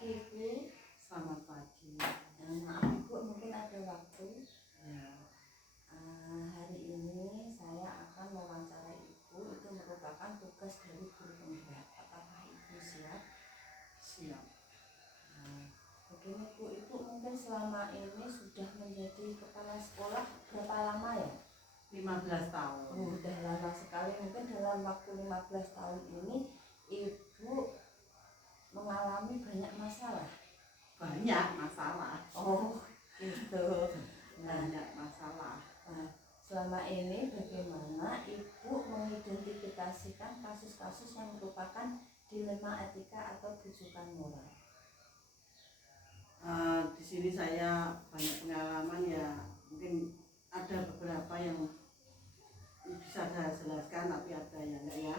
pagi Ibu. Selamat pagi. Maaf Ibu, mungkin ada waktu. Ya, Hari ini saya akan mewawancarai Ibu. Itu merupakan tugas dari guru penggerak. Apakah Ibu siap? siap. Begini Bu, Ibu mungkin selama ini sudah menjadi kepala sekolah berapa lama ya? 15 tahun. Udah lama sekali. Mungkin dalam waktu 15 tahun ini Ibu mengalami banyak masalah. Banyak masalah. Oh, gitu. Banyak masalah. Selama ini bagaimana Ibu mengidentifikasikan kasus-kasus yang merupakan dilema etika atau bujukan moral? Di sini saya banyak pengalaman ya. Mungkin ada beberapa yang bisa saya jelaskan, tapi ada yang enggak ya.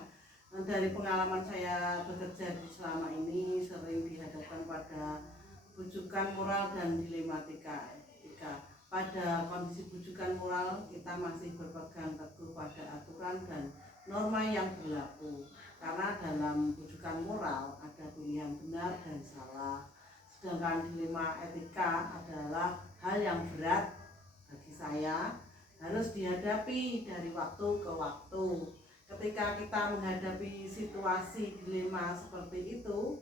Dari pengalaman saya bekerja selama ini sering dihadapkan pada bujukan moral dan dilematika etika. Pada kondisi bujukan moral kita masih berpegang teguh pada aturan dan norma yang berlaku, karena dalam bujukan moral ada pilihan benar dan salah, sedangkan dilema etika adalah hal yang berat bagi saya, harus dihadapi dari waktu ke waktu. Ketika kita menghadapi situasi dilema seperti itu,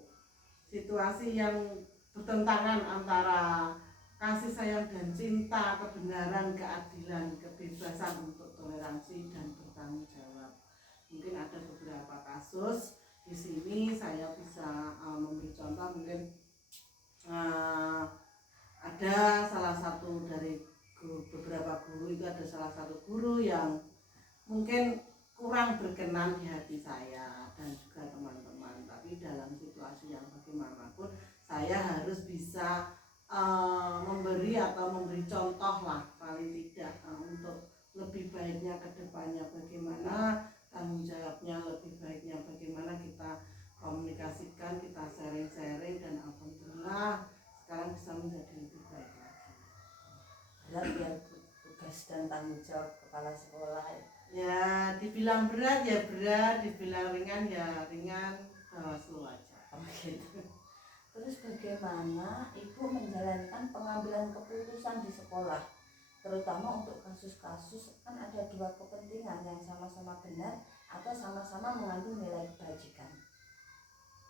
situasi yang bertentangan antara kasih sayang dan cinta, kebenaran, keadilan, kebebasan untuk toleransi dan bertanggung jawab. Mungkin ada beberapa kasus di sini saya bisa memberi contoh. Mungkin ada salah satu dari beberapa guru, itu ada salah satu guru yang mungkin kurang berkenan di hati saya dan juga teman-teman. Tapi dalam situasi yang bagaimanapun saya harus bisa memberi atau memberi contoh lah, paling tidak untuk lebih baiknya ke depannya bagaimana tanggung jawabnya, lebih baiknya bagaimana kita komunikasikan, kita sharing-sharing, dan alhamdulillah sekarang bisa menjadi lebih baik lagi. Berat ya tugas dan tanggung jawab kepala sekolah. Ya, dibilang berat ya berat, dibilang ringan ya ringan, slow aja. Oh gitu. Terus bagaimana Ibu menjalankan pengambilan keputusan di sekolah, terutama untuk kasus-kasus kan ada dua kepentingan yang sama-sama benar atau sama-sama mengandung nilai kebajikan.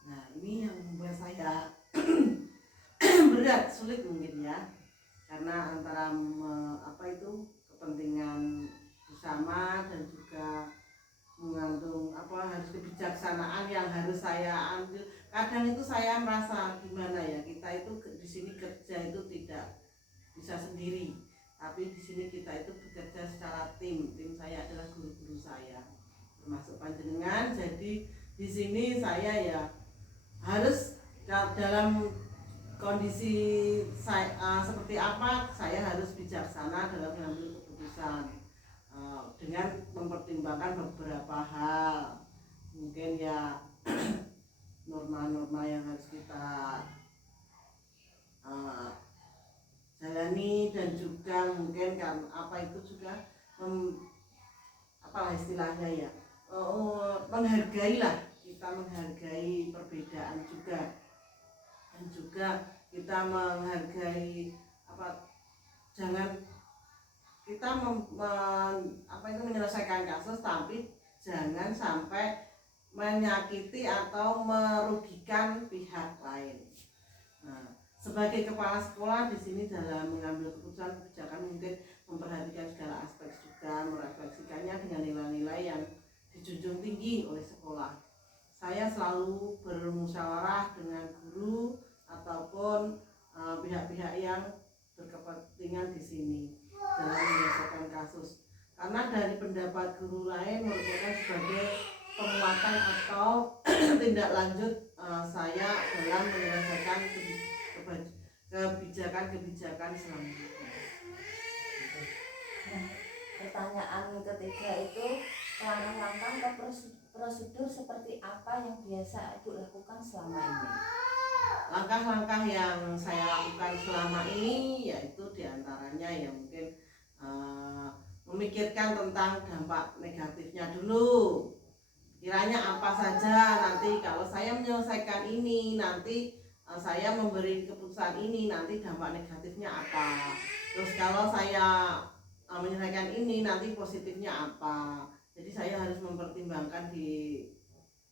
Nah, ini yang membuat saya berat, sulit mungkin ya, karena antara kepentingan bersama dan juga mengandung harus kebijaksanaan yang harus saya ambil. Kadang itu saya merasa gimana ya, kita itu di sini kerja itu tidak bisa sendiri, tapi di sini kita itu bekerja secara tim saya adalah guru-guru saya termasuk panjenengan. Jadi di sini saya ya harus dalam kondisi saya seperti apa, saya harus bijaksana dalam mengambil keputusan dengan mempertimbangkan beberapa hal. Mungkin ya norma-norma yang harus kita jalani, dan juga mungkin kan itu juga istilahnya ya, menghargai lah, kita menghargai perbedaan juga, dan juga kita menghargai jangan kita menyelesaikan kasus tapi jangan sampai menyakiti atau merugikan pihak lain. Nah, sebagai kepala sekolah di sini dalam mengambil keputusan kebijakan mungkin memperhatikan segala aspek juga, merefleksikannya dengan nilai-nilai yang dijunjung tinggi oleh sekolah. Saya selalu bermusyawarah dengan guru ataupun pihak-pihak yang berkepentingan di sini dalam menyelesaikan kasus, karena dari pendapat guru lain merupakan sebagai penguatan atau tindak lanjut saya dalam menyelesaikan kebijakan-kebijakan selanjutnya. Pertanyaan ketiga itu, langkah-langkah atau prosedur seperti apa yang biasa Ibu lakukan selama ini? Langkah-langkah yang saya lakukan selama ini yaitu diantaranya ya mungkin memikirkan tentang dampak negatifnya dulu. Kiranya apa saja nanti kalau saya menyelesaikan ini, nanti saya memberi keputusan ini nanti dampak negatifnya apa, terus kalau saya menyelesaikan ini nanti positifnya apa. Jadi saya harus mempertimbangkan di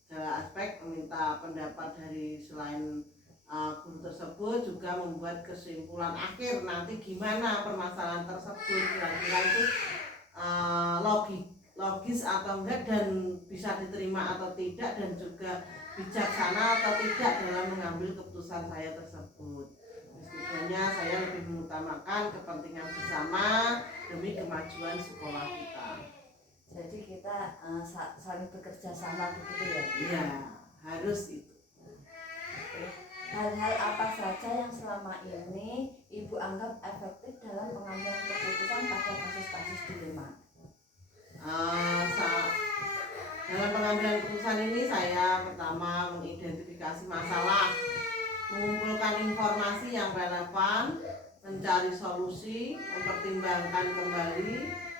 segala aspek, meminta pendapat dari selain guru tersebut, juga membuat kesimpulan akhir nanti gimana permasalahan tersebut, kira-kira itu logis atau enggak, dan bisa diterima atau tidak, dan juga bijaksana atau tidak dalam mengambil keputusan saya tersebut. Tujuannya saya lebih mengutamakan kepentingan bersama demi kemajuan sekolah kita. Jadi kita saling bekerja sama begitu ya? Iya, harus itu. Hal-hal apa saja yang selama ini Ibu anggap efektif dalam pengambilan keputusan pada kasus-kasus dilema? Dalam pengambilan keputusan ini saya pertama mengidentifikasi masalah, mengumpulkan informasi yang relevan, mencari solusi, mempertimbangkan kembali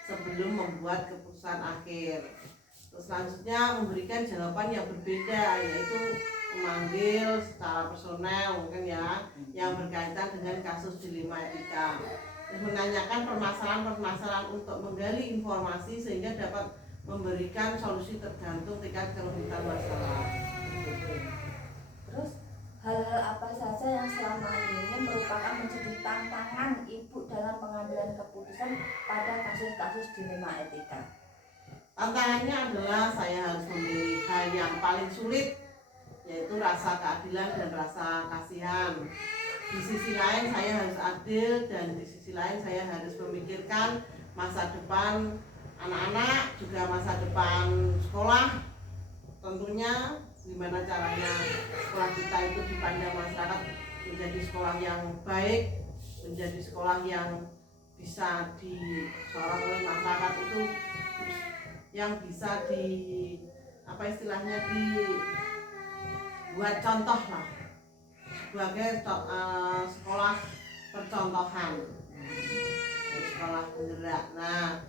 sebelum membuat keputusan akhir. Terus selanjutnya memberikan jawaban yang berbeda, yaitu memanggil secara personel mungkin ya, yang berkaitan dengan kasus dilema etika. Terus menanyakan permasalahan-permasalahan untuk menggali informasi sehingga dapat memberikan solusi tergantung tingkat kerumitan masalah. Terus hal-hal apa saja yang selama ini merupakan menjadi tantangan Ibu dalam pengambilan keputusan pada kasus-kasus dilema etika? Tantangannya adalah saya harus memilih hal yang paling sulit, yaitu rasa keadilan dan rasa kasihan. Di sisi lain saya harus adil, dan di sisi lain saya harus memikirkan masa depan anak-anak, juga masa depan sekolah. Tentunya gimana caranya sekolah kita itu dipandang masyarakat menjadi sekolah yang baik, menjadi sekolah yang bisa disorot oleh masyarakat, itu yang bisa dibuat contoh lah, sebagai sekolah percontohan, sekolah penggerak. Nah,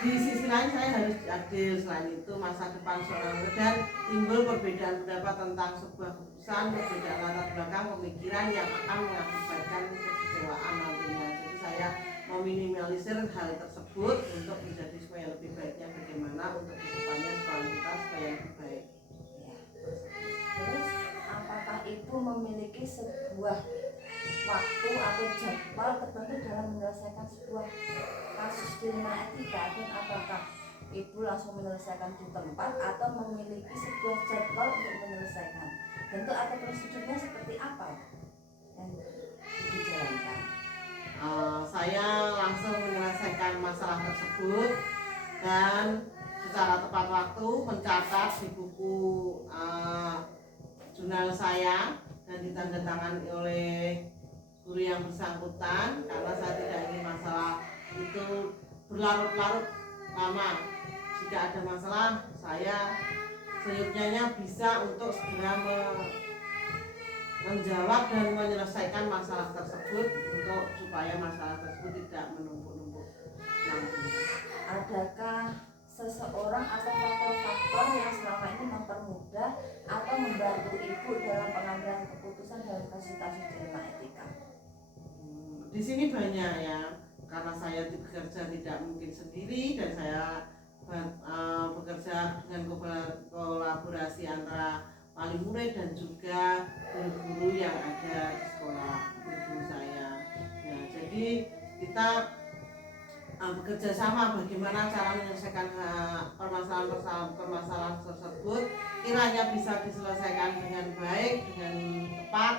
di sisi lain saya harus adil. Selain itu masa depan seorang murid, dan timbul perbedaan pendapat tentang sebuah keputusan, perbedaan latar belakang pemikiran yang akan mengakibatkan kekecewaan nantinya. Jadi saya meminimalisir hal tersebut untuk menjadi supaya lebih baiknya bagaimana untuk kedepannya sekolah kita supaya lebih baik. Terus apakah Ibu memiliki sebuah waktu atau jadwal tertentu dalam menyelesaikan sebuah kasus dilema etika, dan apakah Ibu langsung menyelesaikan di tempat atau memiliki sebuah jadwal untuk menyelesaikan? Bentuk atau prosedurnya seperti apa yang Ibu jalankan? Saya langsung menyelesaikan masalah tersebut dan secara tepat waktu mencatat di buku jurnal saya dan ditandatangani oleh guru yang bersangkutan, karena saya tidak ingin masalah itu berlarut-larut lama. Jika ada masalah, saya seyogyanya bisa untuk segera menjawab dan menyelesaikan masalah tersebut, untuk supaya masalah tersebut tidak menumpuk-numpuk. Adakah seseorang atau faktor-faktor yang selama ini mempermudah atau membantu Ibu dalam pengambilan keputusan dalam kasus-kasus dilema etika? Di sini banyak ya, karena saya bekerja tidak mungkin sendiri, dan saya bekerja dengan kolaborasi antara wali murid dan juga guru-guru yang ada di sekolah, guru saya. Nah, jadi kita bekerja sama bagaimana cara menyelesaikan permasalahan tersebut, kiranya bisa diselesaikan dengan baik, dengan tepat,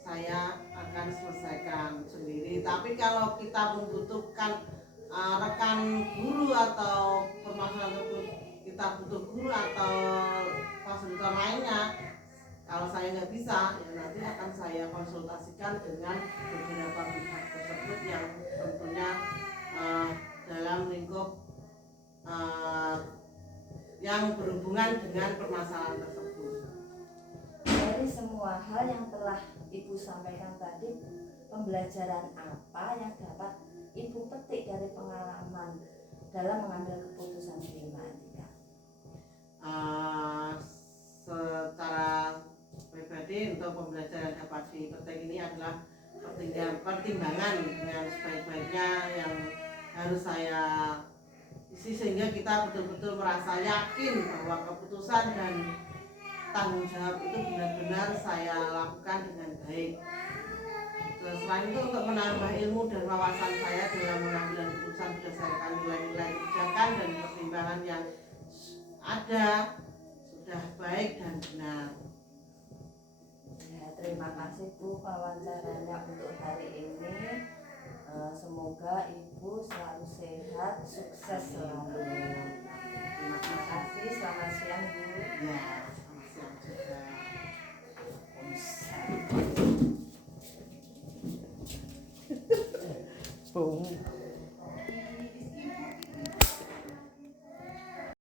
saya akan selesaikan sendiri. Tapi kalau kita membutuhkan rekan guru atau permasalahan tersebut kita butuh guru atau fasilitator lainnya, kalau saya nggak bisa, ya nanti akan saya konsultasikan dengan beberapa pihak tersebut yang tentunya dalam lingkup yang berhubungan dengan permasalahan tersebut. Dari semua hal yang telah Ibu sampaikan tadi, pembelajaran apa yang dapat Ibu petik dari pengalaman dalam mengambil keputusan dilema etika? Secara pribadi, untuk pembelajaran dapat dipetik ini adalah pertimbangan dengan sebaik-baiknya yang harus saya isi, sehingga kita betul-betul merasa yakin bahwa keputusan dan tanggung jawab itu benar-benar saya lakukan dengan baik. Terus selain itu untuk menambah ilmu dan wawasan saya dalam mengambil keputusan berdasarkan nilai-nilai kebijakan dan pertimbangan yang ada sudah baik dan benar. Ya, terima kasih Bu wawancaranya untuk hari ini. Semoga Ibu selalu sehat, sukses selalu. Terima Terima kasih. kasih, selamat siang Bu. Ya.